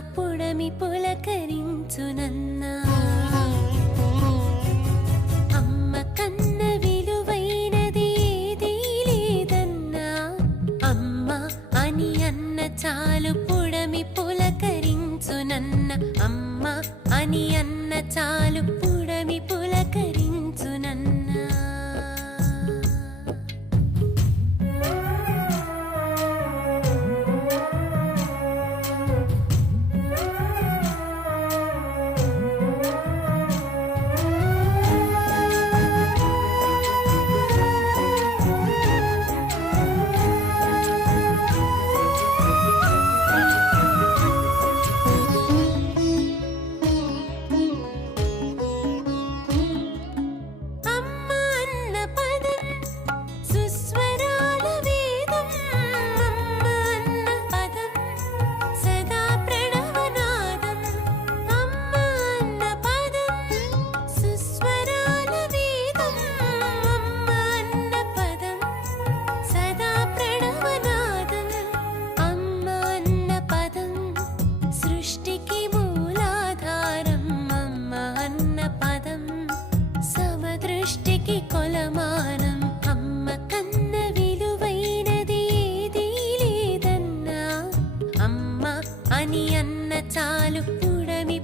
చాలు పుడమి పులకరించునన్నా అమ్మ కన్న విలువైనది ఏదీ లేదన్నా అమ్మ అని అన్న చాలు పుడమి పులకరించునన్న అమ్మ అని అన్న చాలు పుడమి పులకరించునన్నా కొలమానం అమ్మ కన్న విలువైనది ఏదీ లేదన్నా అమ్మ అని అన్న చాలు పుడమి